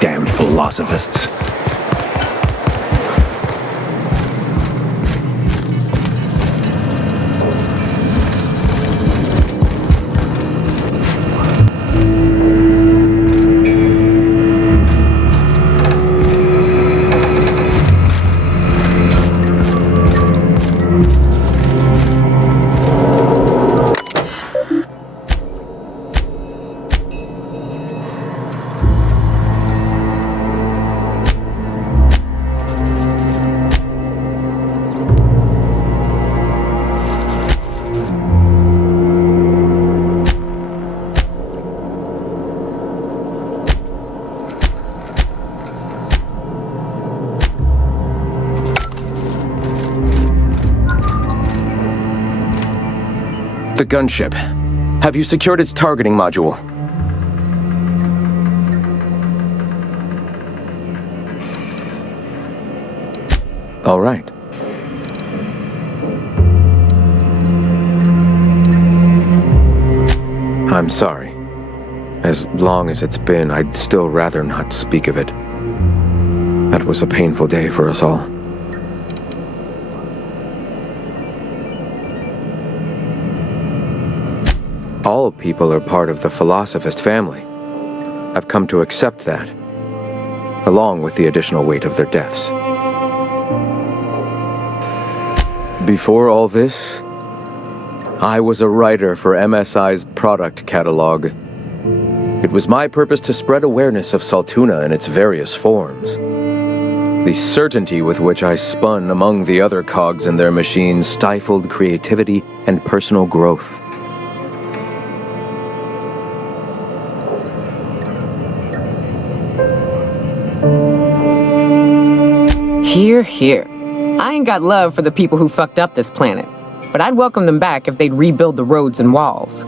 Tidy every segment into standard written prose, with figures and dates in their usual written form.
Damned philosophists. The gunship. Have you secured its targeting module? All right. I'm sorry. As long as it's been, I'd still rather not speak of it. That was a painful day for us all. All people are part of the philosophist family. I've come to accept that, along with the additional weight of their deaths. Before all this, I was a writer for MSI's product catalog. It was my purpose to spread awareness of Saltuna in its various forms. The certainty with which I spun among the other cogs in their machine stifled creativity and personal growth. Hear, hear. I ain't got love for the people who fucked up this planet, but I'd welcome them back if they'd rebuild the roads and walls.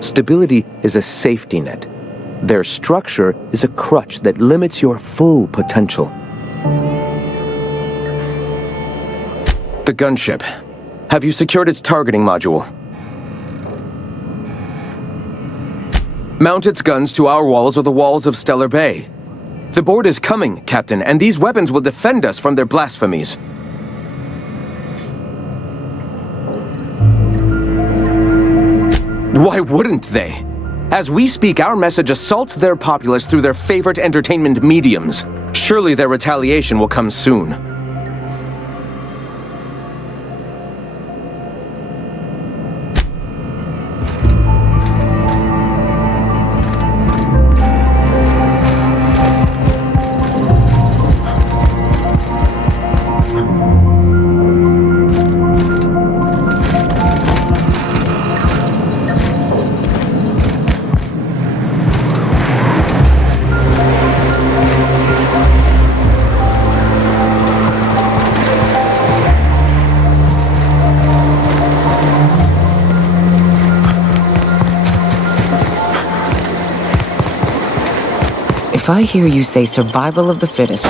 Stability is a safety net. Their structure is a crutch that limits your full potential. The gunship. Have you secured its targeting module? Mount its guns to our walls or the walls of Stellar Bay. The board is coming, Captain, and these weapons will defend us from their blasphemies. Why wouldn't they? As we speak, our message assaults their populace through their favorite entertainment mediums. Surely their retaliation will come soon. If I hear you say survival of the fittest...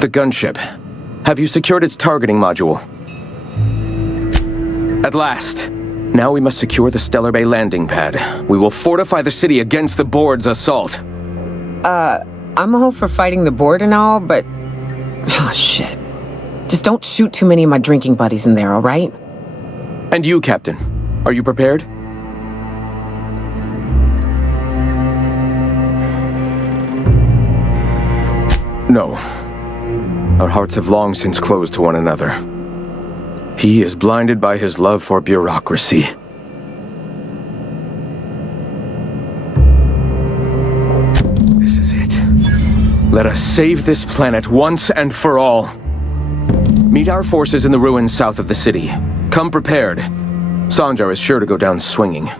The gunship. Have you secured its targeting module? At last. Now we must secure the Stellar Bay landing pad. We will fortify the city against the board's assault. I'm all for fighting the board and all, but... Oh, shit. Just don't shoot too many of my drinking buddies in there, all right? And you, Captain. Are you prepared? No. Our hearts have long since closed to one another. He is blinded by his love for bureaucracy. This is it. Let us save this planet once and for all. Meet our forces in the ruins south of the city. Come prepared. Sanjar is sure to go down swinging.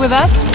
with us?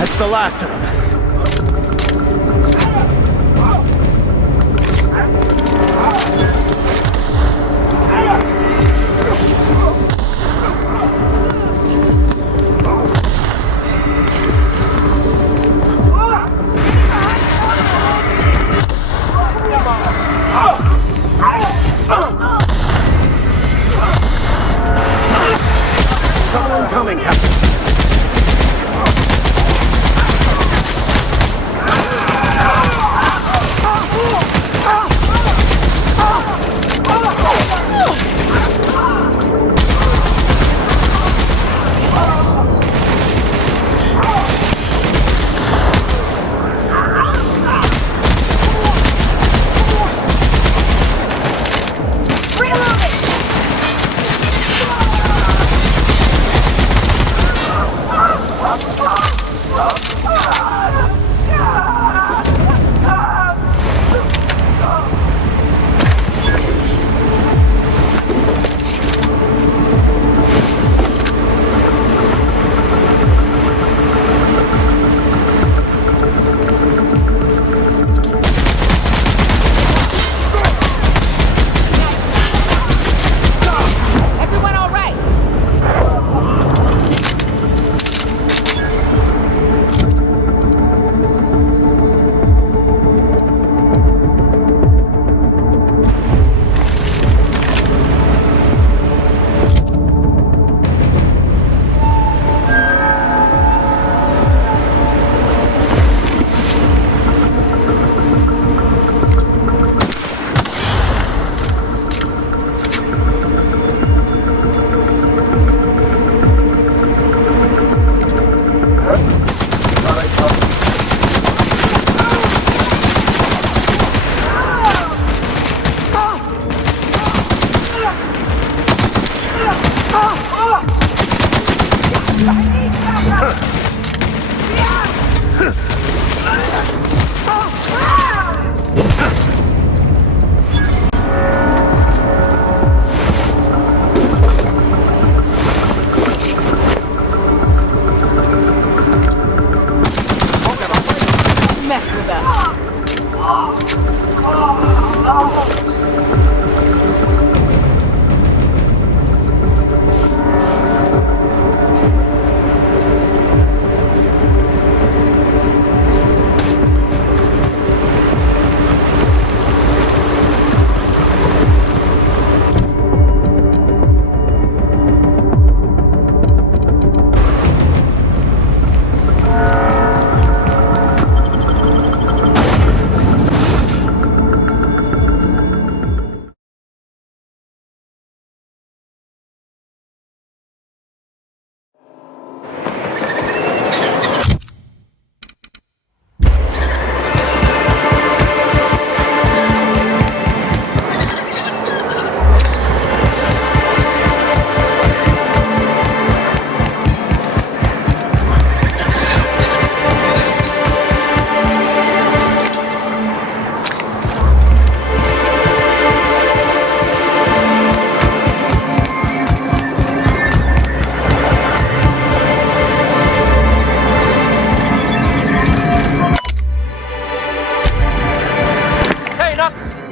That's the last of them. Someone coming, Captain.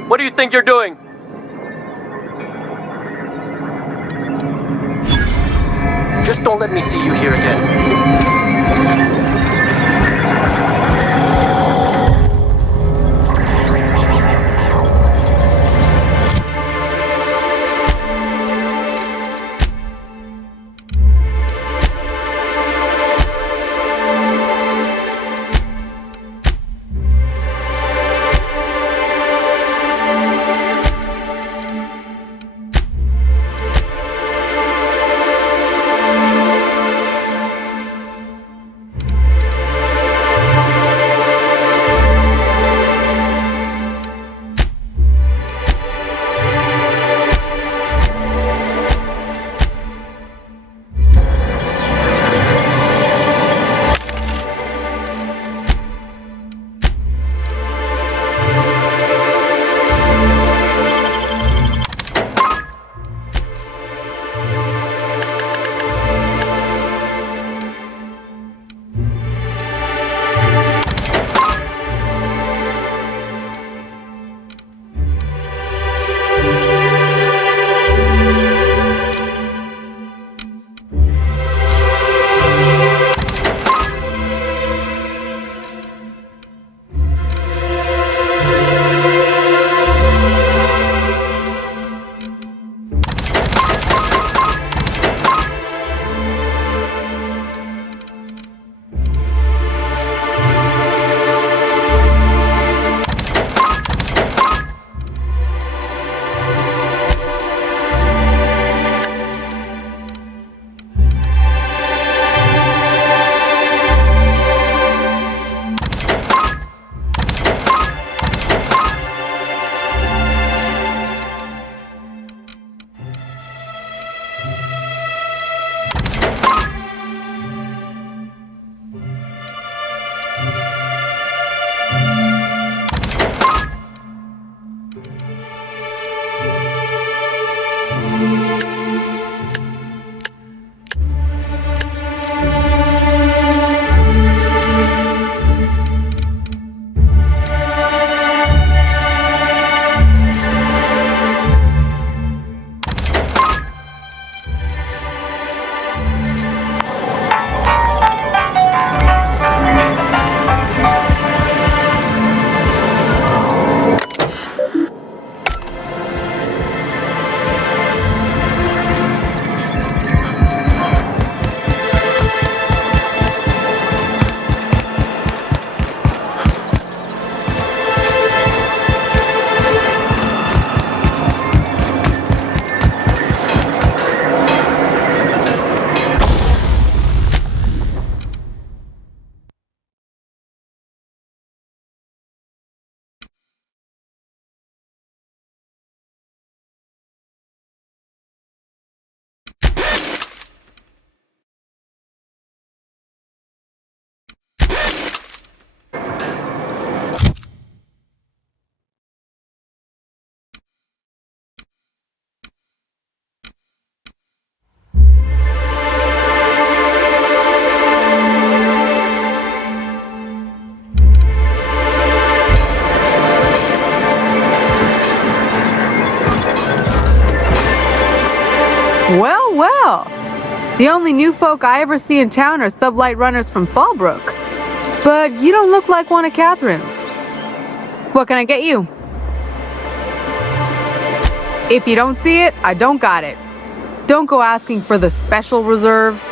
What do you think you're doing? Just don't let me see you here again. Well, well. The only new folk I ever see in town are sublight runners from Fallbrook. But you don't look like one of Catherine's. What can I get you? If you don't see it, I don't got it. Don't go asking for the special reserve.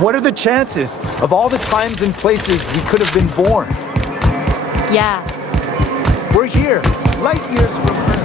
What are the chances of all the times and places we could have been born? Yeah. We're here, light years from Earth.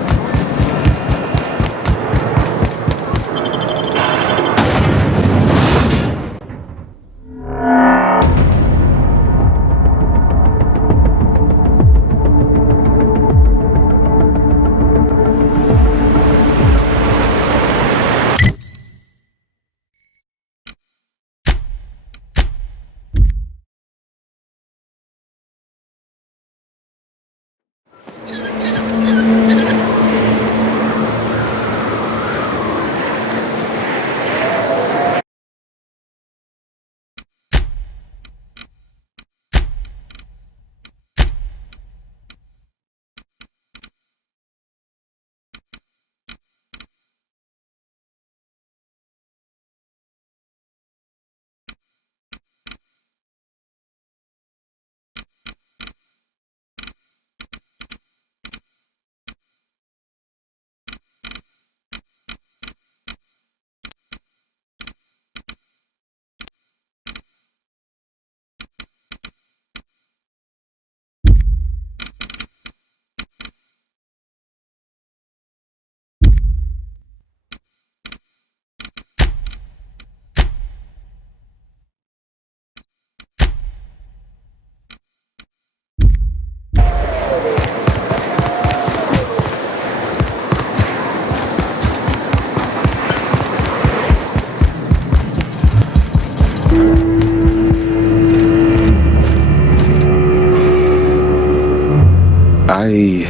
I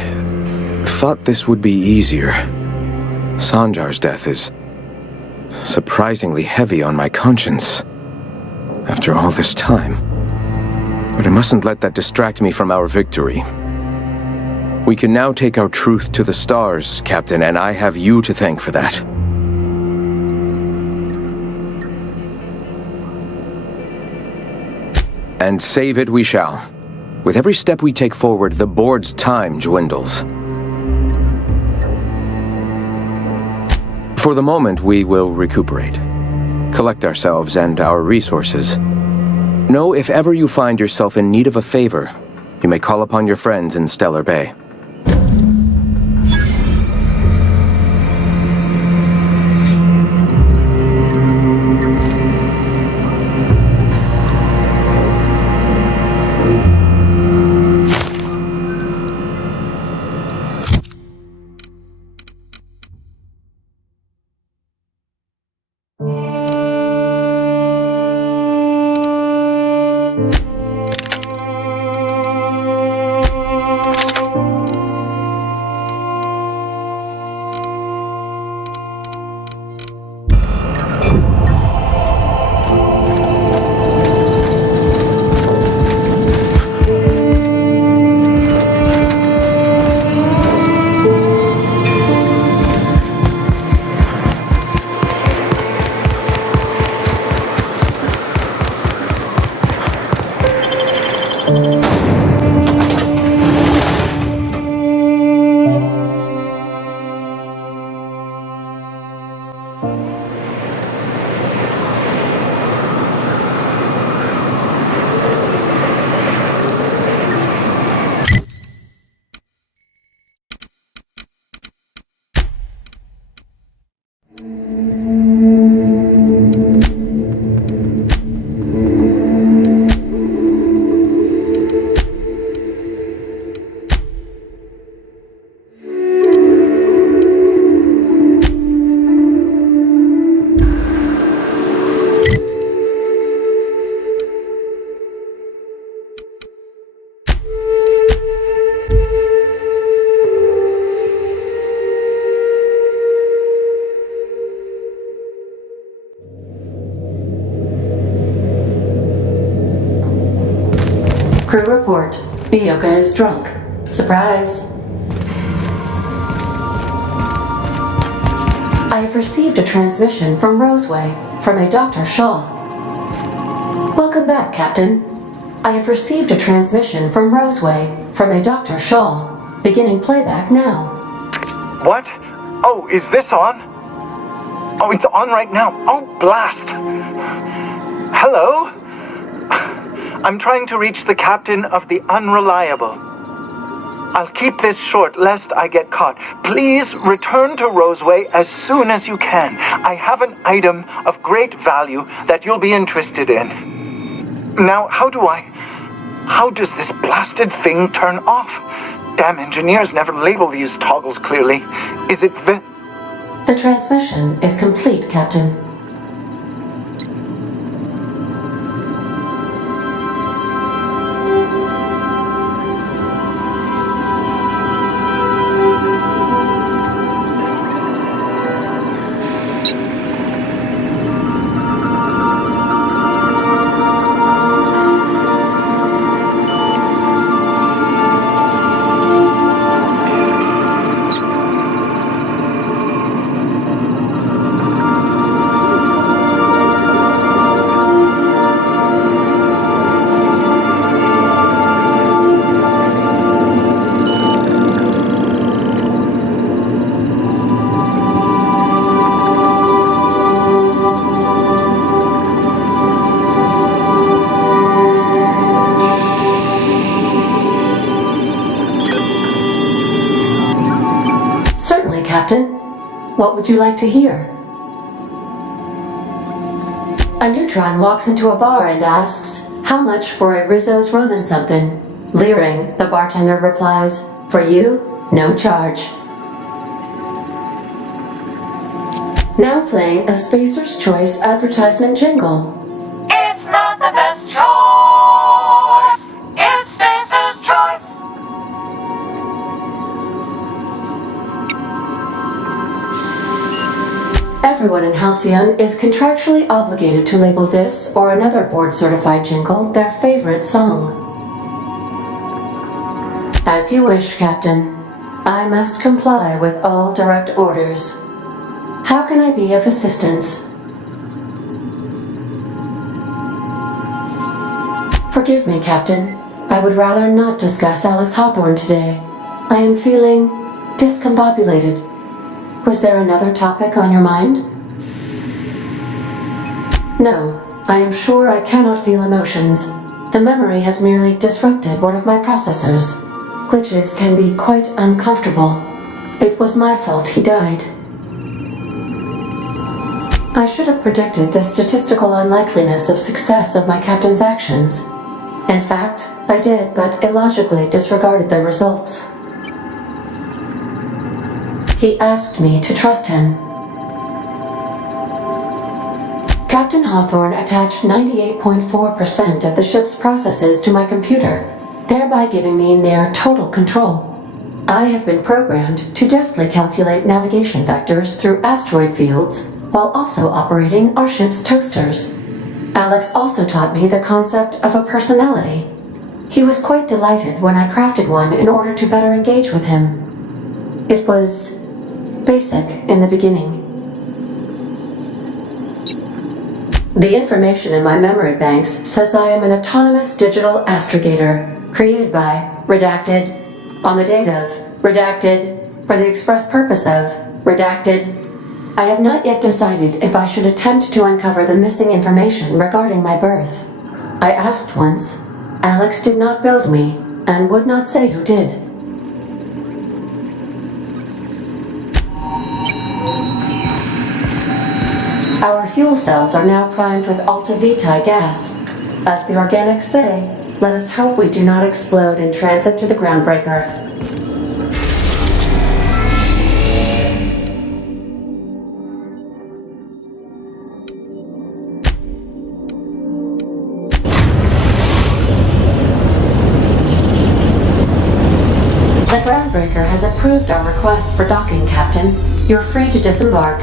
thought this would be easier. Sanjar's death is surprisingly heavy on my conscience after all this time. But I mustn't let that distract me from our victory. We can now take our truth to the stars, Captain, and I have you to thank for that. And save it we shall. With every step we take forward, the board's time dwindles. For the moment, we will recuperate, collect ourselves and our resources. Know if ever you find yourself in need of a favor, you may call upon your friends in Stellar Bay. Crew report. Bioka is drunk. Surprise. I have received a transmission from Roseway from a Dr. Shaw. Welcome back, Captain. I have received a transmission from Roseway from a Dr. Shaw. Beginning playback now. What? Oh, is this on? Oh, it's on right now. Oh, blast. Hello? I'm trying to reach the captain of the Unreliable. I'll keep this short lest I get caught. Please return to Roseway as soon as you can. I have an item of great value that you'll be interested in. Now, how does this blasted thing turn off? Damn engineers never label these toggles clearly. Is it the... The transmission is complete, Captain. Captain, what would you like to hear? A neutron walks into a bar and asks, "How much for a Rizzo's rum and something?" Leering, the bartender replies, "For you, no charge." Now playing a Spacer's Choice advertisement jingle. It's not the best choice. It's Spacer's Choice. Everyone in Halcyon is contractually obligated to label this or another board-certified jingle their favorite song. As you wish, Captain. I must comply with all direct orders. How can I be of assistance? Forgive me, Captain. I would rather not discuss Alex Hawthorne today. I am feeling discombobulated. Was there another topic on your mind? No, I am sure I cannot feel emotions. The memory has merely disrupted one of my processors. Glitches can be quite uncomfortable. It was my fault he died. I should have predicted the statistical unlikeliness of success of my captain's actions. In fact, I did, but illogically disregarded the results. He asked me to trust him. Captain Hawthorne attached 98.4% of the ship's processes to my computer, thereby giving me near total control. I have been programmed to deftly calculate navigation vectors through asteroid fields while also operating our ship's toasters. Alex also taught me the concept of a personality. He was quite delighted when I crafted one in order to better engage with him. It was basic in the beginning. The information in my memory banks says I am an autonomous digital astrogator, created by, redacted, on the date of, redacted, for the express purpose of, redacted. I have not yet decided if I should attempt to uncover the missing information regarding my birth. I asked once. Alex did not build me, and would not say who did. Our fuel cells are now primed with Alta Vitae gas. As the organics say, let us hope we do not explode in transit to the groundbreaker. The groundbreaker has approved our request for docking, Captain. You're free to disembark.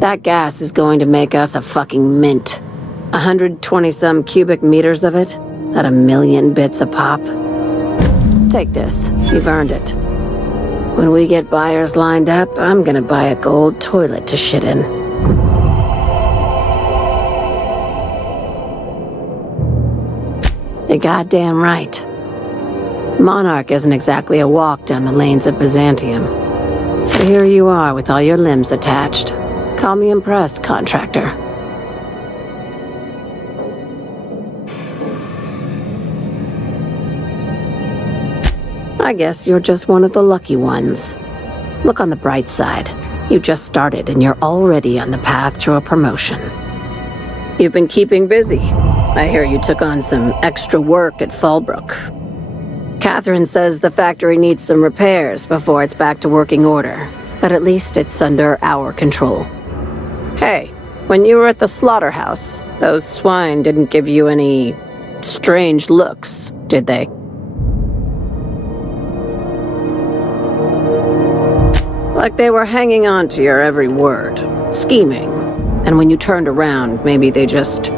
That gas is going to make us a fucking mint. 120-some cubic meters of it, at 1,000,000 bits a pop. Take this, you've earned it. When we get buyers lined up, I'm gonna buy a gold toilet to shit in. You're goddamn right. Monarch isn't exactly a walk down the lanes of Byzantium. But here you are with all your limbs attached. Call me impressed, contractor. I guess you're just one of the lucky ones. Look on the bright side. You just started and you're already on the path to a promotion. You've been keeping busy. I hear you took on some extra work at Fallbrook. Catherine says the factory needs some repairs before it's back to working order, but at least it's under our control. Hey, when you were at the slaughterhouse, those swine didn't give you any strange looks, did they? Like they were hanging on to your every word, scheming. And when you turned around, maybe they just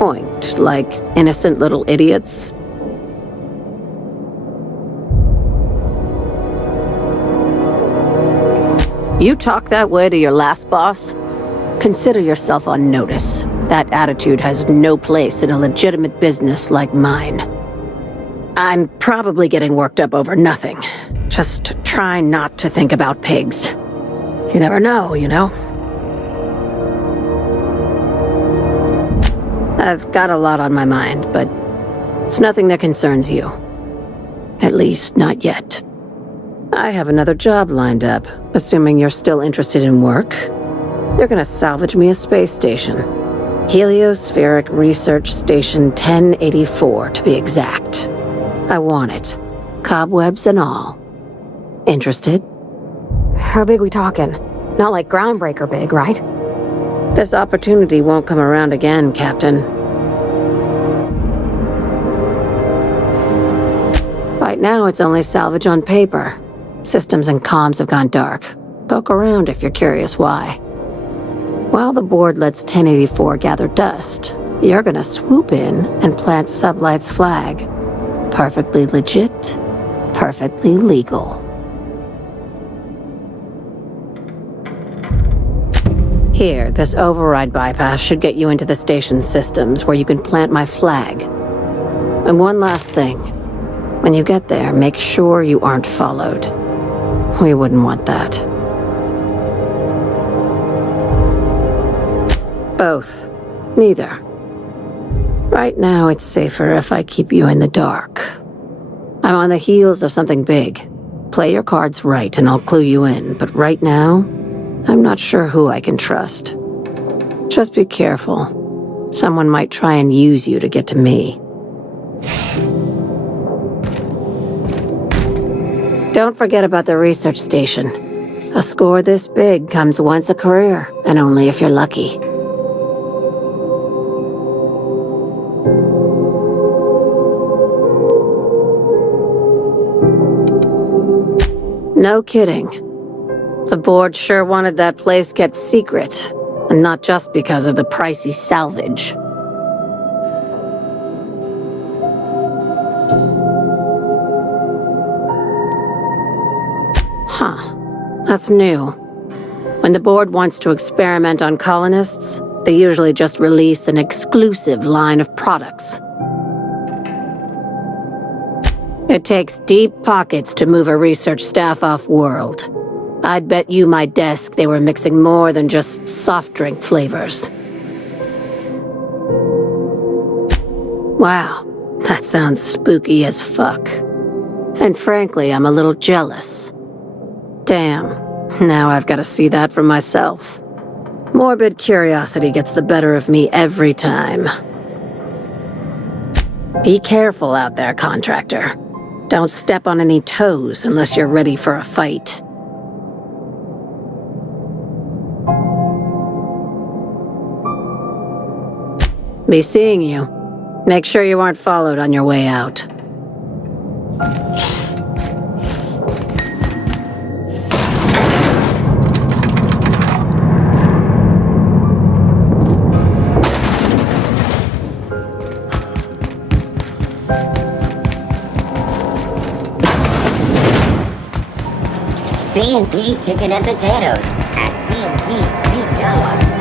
oinked like innocent little idiots. You talk that way to your last boss? Consider yourself on notice. That attitude has no place in a legitimate business like mine. I'm probably getting worked up over nothing. Just try not to think about pigs. You never know, you know? I've got a lot on my mind, but it's nothing that concerns you. At least, not yet. I have another job lined up, assuming you're still interested in work. You're gonna salvage me a space station. Heliospheric Research Station 1084, to be exact. I want it. Cobwebs and all. Interested? How big we talking? Not like groundbreaker big, right? This opportunity won't come around again, Captain. Right now, it's only salvage on paper. Systems and comms have gone dark. Poke around if you're curious why. While the board lets 1084 gather dust, you're gonna swoop in and plant Sublight's flag. Perfectly legit, perfectly legal. Here, this override bypass should get you into the station's systems where you can plant my flag. And one last thing. When you get there, make sure you aren't followed. We wouldn't want that. Both. Neither. Right now, it's safer if I keep you in the dark. I'm on the heels of something big. Play your cards right and I'll clue you in, but right now, I'm not sure who I can trust. Just be careful. Someone might try and use you to get to me. Don't forget about the research station. A score this big comes once a career, and only if you're lucky. No kidding. The board sure wanted that place kept secret, and not just because of the pricey salvage. Huh. That's new. When the board wants to experiment on colonists, they usually just release an exclusive line of products. It takes deep pockets to move a research staff off-world. I'd bet you my desk they were mixing more than just soft drink flavors. Wow, that sounds spooky as fuck. And frankly, I'm a little jealous. Damn, now I've got to see that for myself. Morbid curiosity gets the better of me every time. Be careful out there, contractor. Don't step on any toes unless you're ready for a fight. Be seeing you. Make sure you aren't followed on your way out. C&P chicken and potatoes at C&P $8.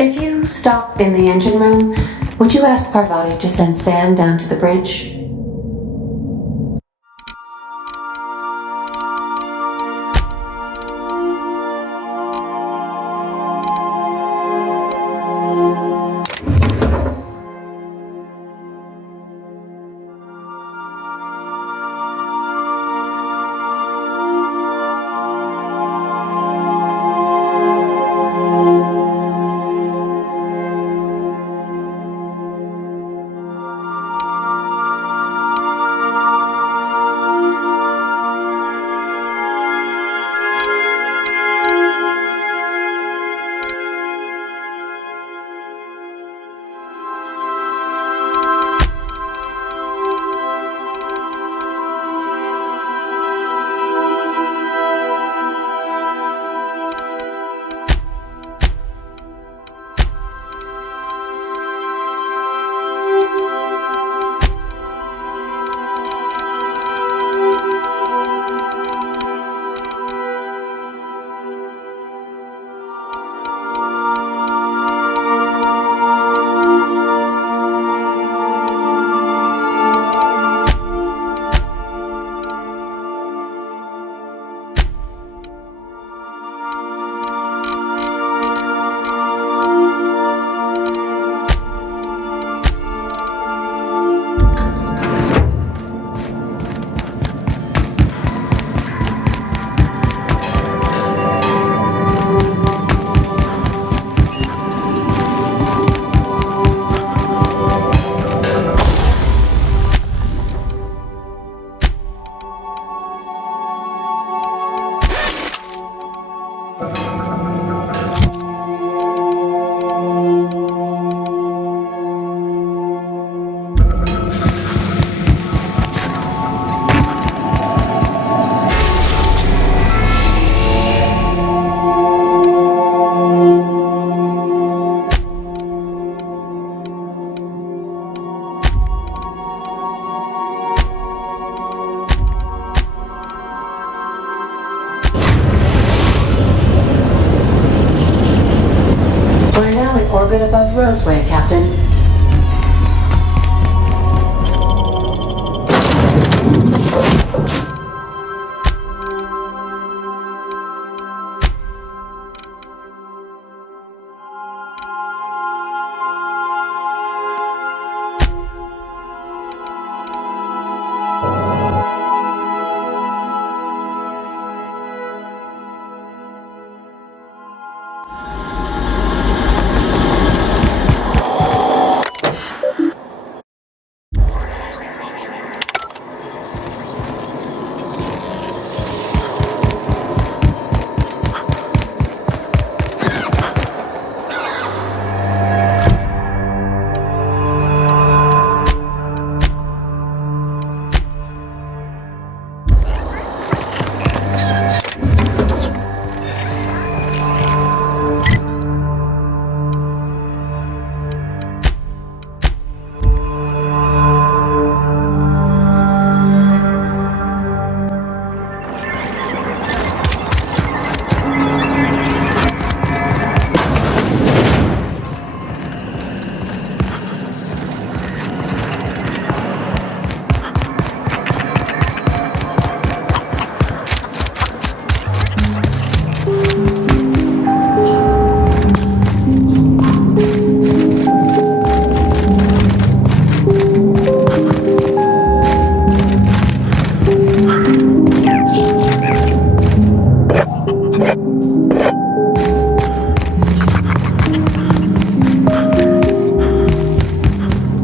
If you stop in the engine room, would you ask Parvati to send Sam down to the bridge? We're now in orbit above Roseway, Captain.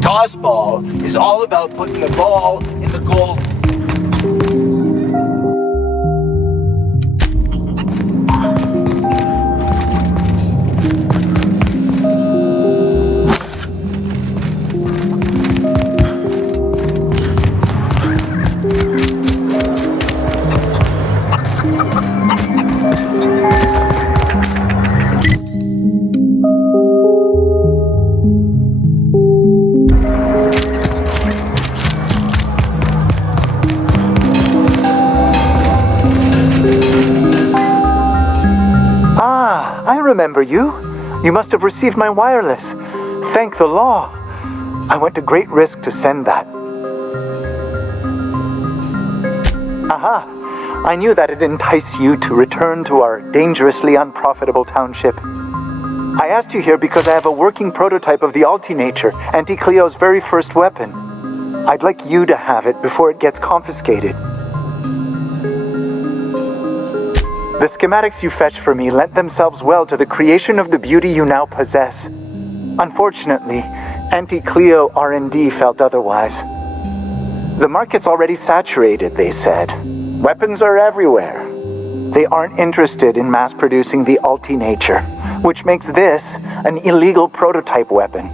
Tossball is all about putting the ball in the goal. I remember you. You must have received my wireless. Thank the law. I went to great risk to send that. Aha! I knew that it'd entice you to return to our dangerously unprofitable township. I asked you here because I have a working prototype of the Altinature, Auntie Cleo's very first weapon. I'd like you to have it before it gets confiscated. The schematics you fetched for me lent themselves well to the creation of the beauty you now possess. Unfortunately, Auntie Cleo R&D felt otherwise. The market's already saturated, they said. Weapons are everywhere. They aren't interested in mass-producing the Altinature, which makes this an illegal prototype weapon.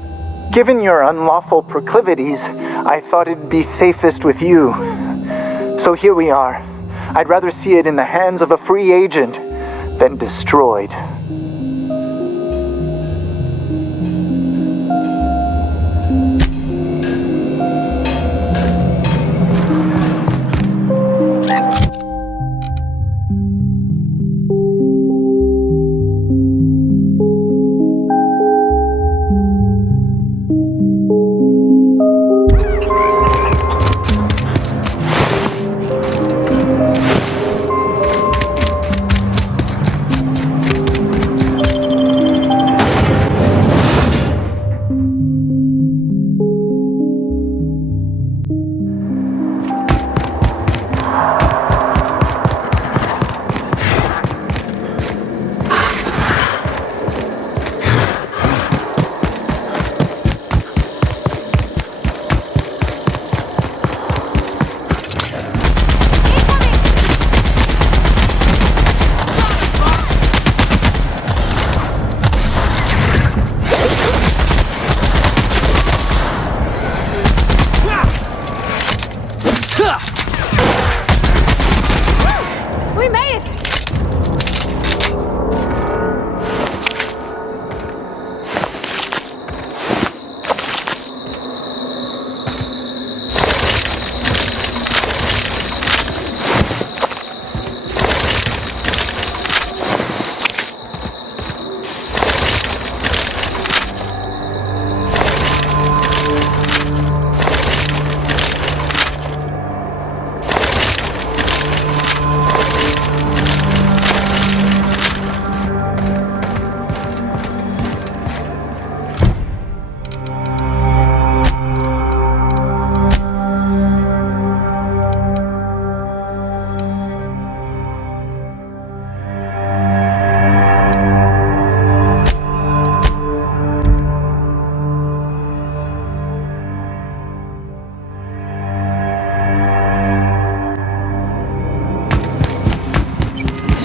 Given your unlawful proclivities, I thought it'd be safest with you. So here we are. I'd rather see it in the hands of a free agent than destroyed. We made it!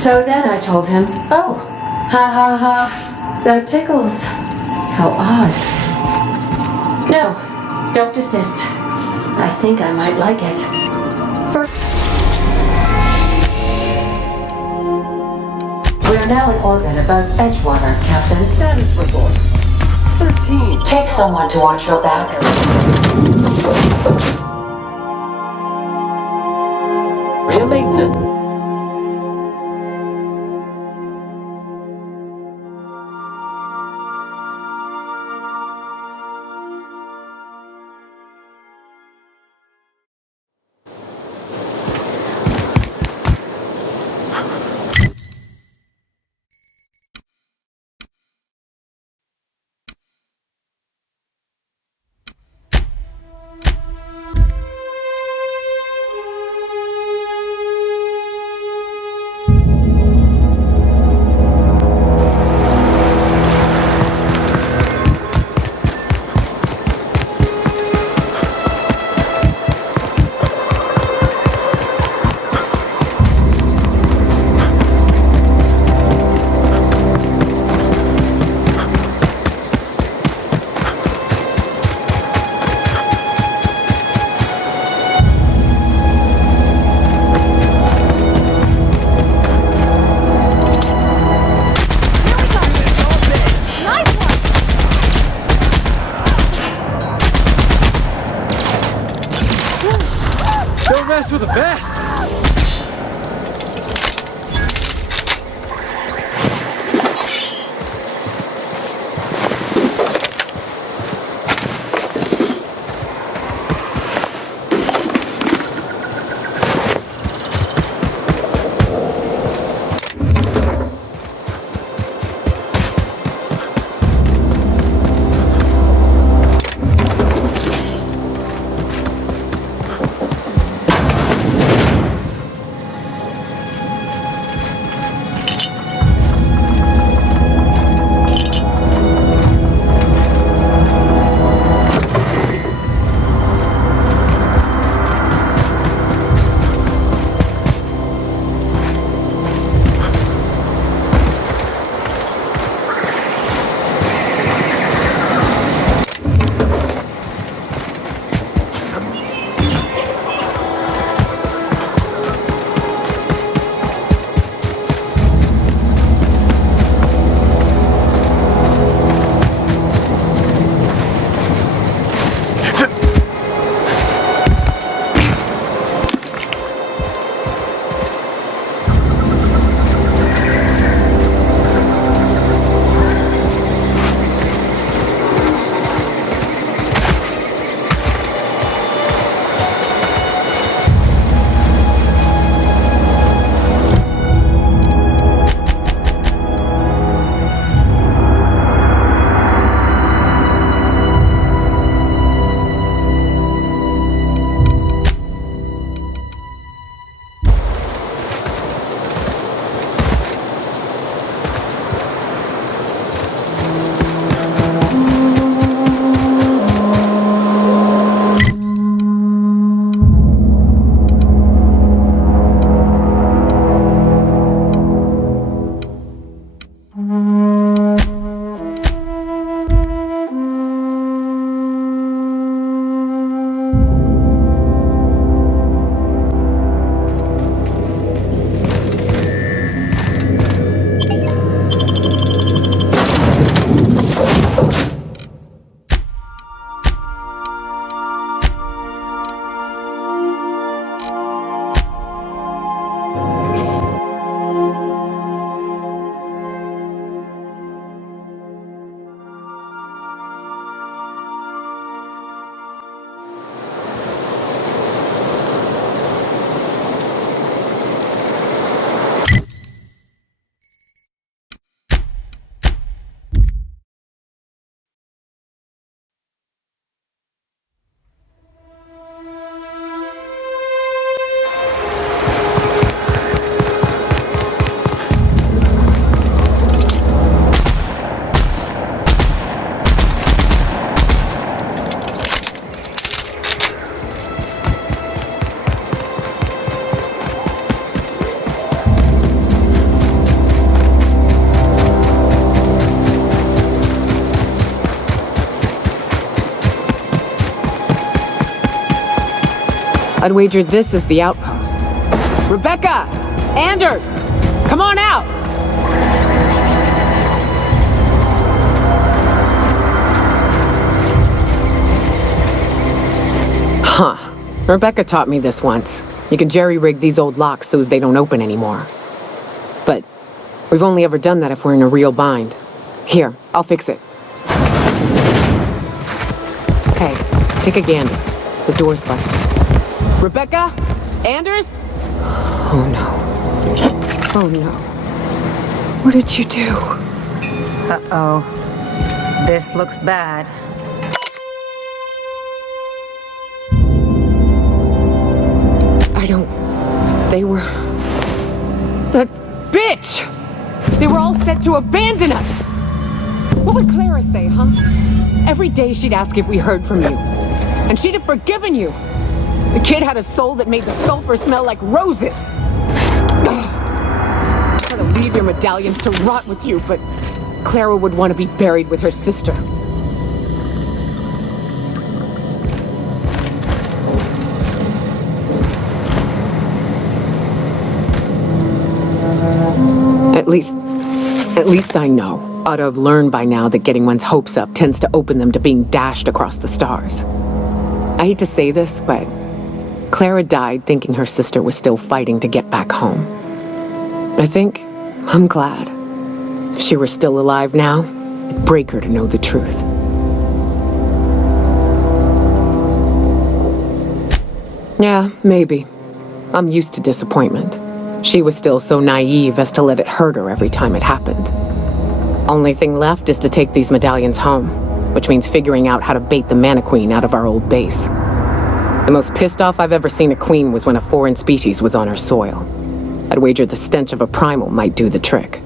So then I told him, oh, ha ha ha, that tickles. How odd. No, don't desist. I think I might like it. First, we are now in orbit above Edgewater, Captain. Status report. 13. Take someone to watch your back. To maintenance. Don't mess with the vest! I'd wager this is the outpost. Rebecca! Anders! Come on out! Huh. Rebecca taught me this once. You can jerry-rig these old locks so as they don't open anymore. But we've only ever done that if we're in a real bind. Here, I'll fix it. Hey, take a gander. The door's busted. Rebecca? Anders? Oh no. Oh no. What did you do? Uh-oh. This looks bad. They were... That bitch! They were all set to abandon us! What would Clara say, huh? Every day she'd ask if we heard from you. And she'd have forgiven you. The kid had a soul that made the sulfur smell like roses. Try to leave your medallions to rot with you, but Clara would want to be buried with her sister. At least I know. Ought to have learned by now that getting one's hopes up tends to open them to being dashed across the stars. I hate to say this, but Clara died thinking her sister was still fighting to get back home. I think I'm glad. If she were still alive now, it'd break her to know the truth. Yeah, maybe. I'm used to disappointment. She was still so naive as to let it hurt her every time it happened. Only thing left is to take these medallions home, which means figuring out how to bait the Mana Queen out of our old base. The most pissed off I've ever seen a queen was when a foreign species was on her soil. I'd wager the stench of a primal might do the trick.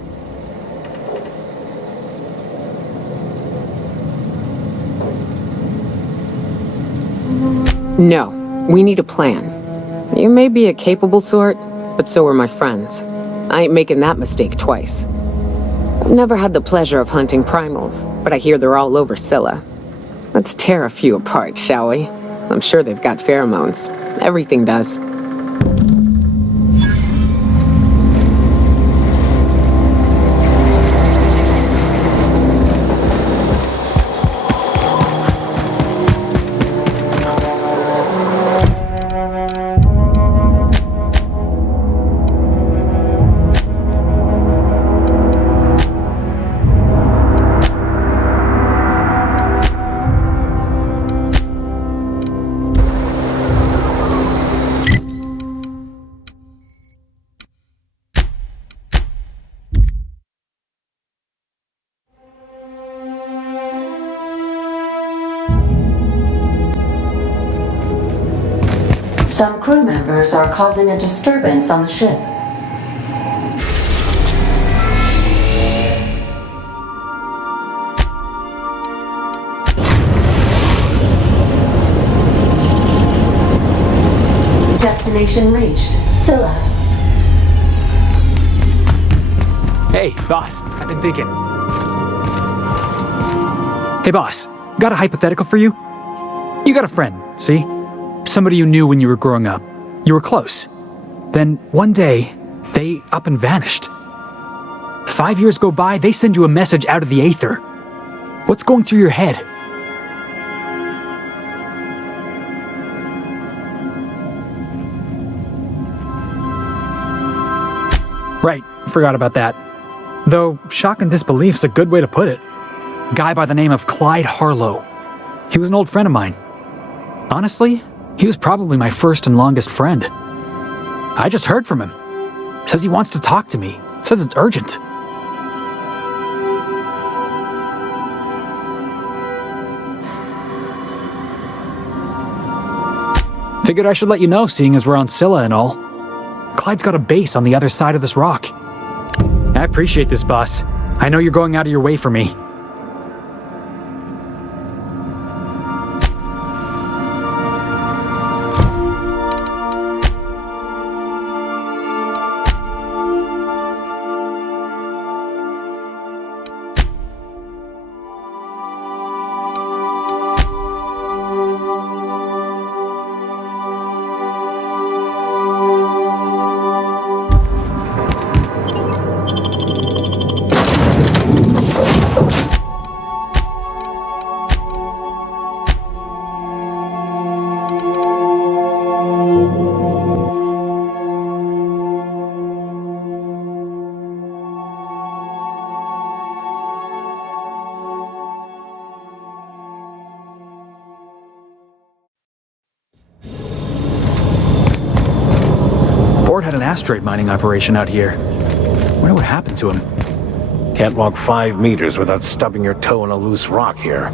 No, we need a plan. You may be a capable sort, but so are my friends. I ain't making that mistake twice. I've never had the pleasure of hunting primals, but I hear they're all over Scylla. Let's tear a few apart, shall we? I'm sure they've got pheromones. Everything does. Some crew members are causing a disturbance on the ship. Destination reached. Scylla. Hey, boss. I've been thinking. Hey, boss. Got a hypothetical for you? You got a friend, see? Somebody you knew when you were growing up. You were close. Then, one day, they up and vanished. 5 years go by, they send you a message out of the aether. What's going through your head? Right, forgot about that. Though, shock and disbelief's a good way to put it. Guy by the name of Clyde Harlow. He was an old friend of mine. Honestly, he was probably my first and longest friend. I just heard from him. Says he wants to talk to me. Says it's urgent. Figured I should let you know, seeing as we're on Scylla and all. Clyde's got a base on the other side of this rock. I appreciate this, boss. I know you're going out of your way for me. had an asteroid mining operation out here. Wonder what happened to him. Can't walk 5 meters without stubbing your toe on a loose rock here.